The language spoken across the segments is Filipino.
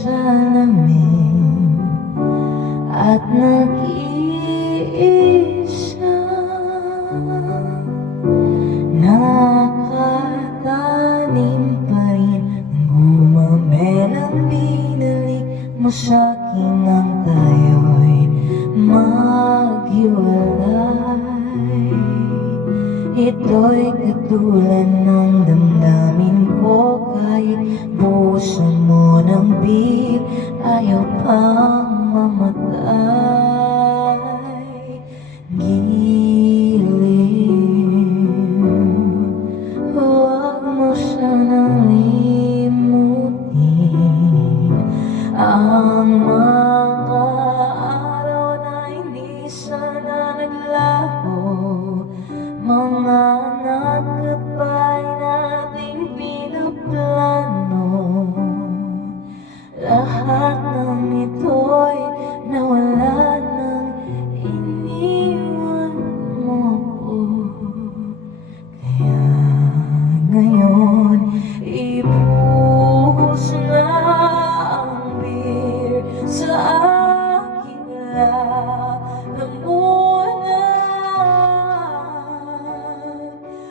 salamin at nag-iisa, nakatanim pa rin ang gumamelang binalik mo sa'kin nang tayo'y maghiwalay. Ito'y katulad ng damdamin ko, kahit buhusan mo ng big, ayaw pang mamatay. Giliw, huwag mo sanang limutin ang mga araw na hindi sana naglaho, mga nagkatbay nating pinaplano. Lahat ng ito'y nawala nang iniwan mo ko. Kaya ngayon ibuhos na ang beer sa aking lalamunan,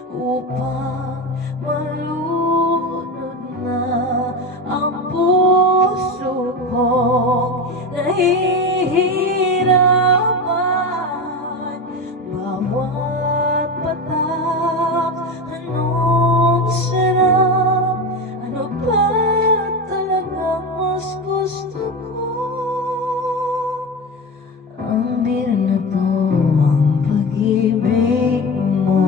upang malunod na ang puso kong nahihirapan. Bawat patak, anong sarap, ano ba talagang mas gusto ko? Ang beer na to, ang pag-ibig mo.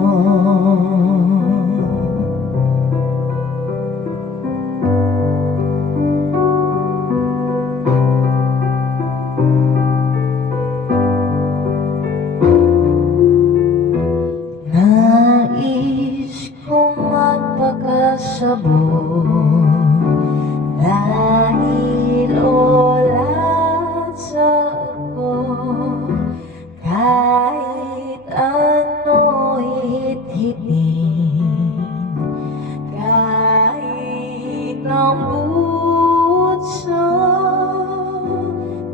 Nais kong magpakasabog dahil ulat sa ako. Kahit ano hit-hitin, kahit ang butso,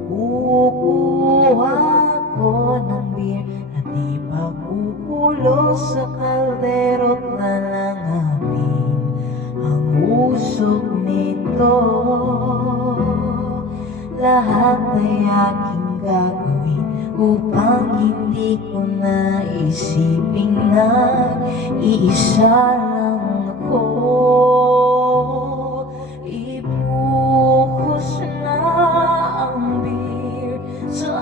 kukuha ko ng beer at di pa kukulo sa kaldero't lalangapin ang usok nito. Lahat ay aking gagawin upang hindi ko na isipin na iisa lang ako. Ibuhos na ang beer sa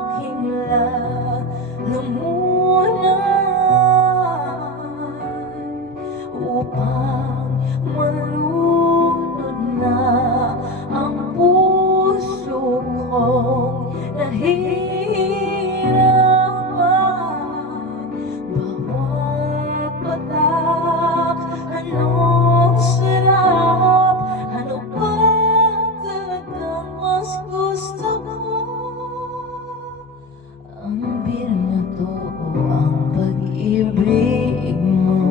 aking lalamunan, upang malunod na ang puso kong nahihirapan. Bawat patak, anong sarap, ano ba talagang mas gusto ko? Ang beer na to o ang pag-ibig mo?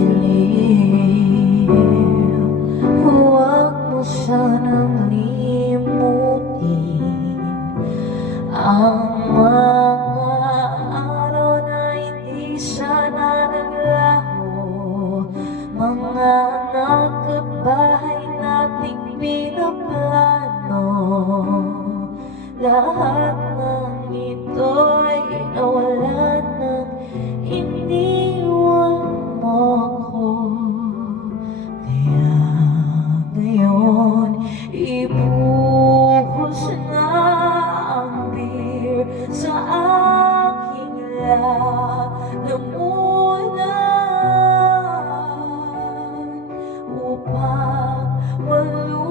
Giliw, huwag mo sanang limutin ang mga araw na hindi sana naglaho, mga nagkatbahay nating pinaplano. Lahat ng ito'y nawala nang iniwan mo ko. Kaya ngayon ibuhos na ang beer sa aking lalamunan, upang malunod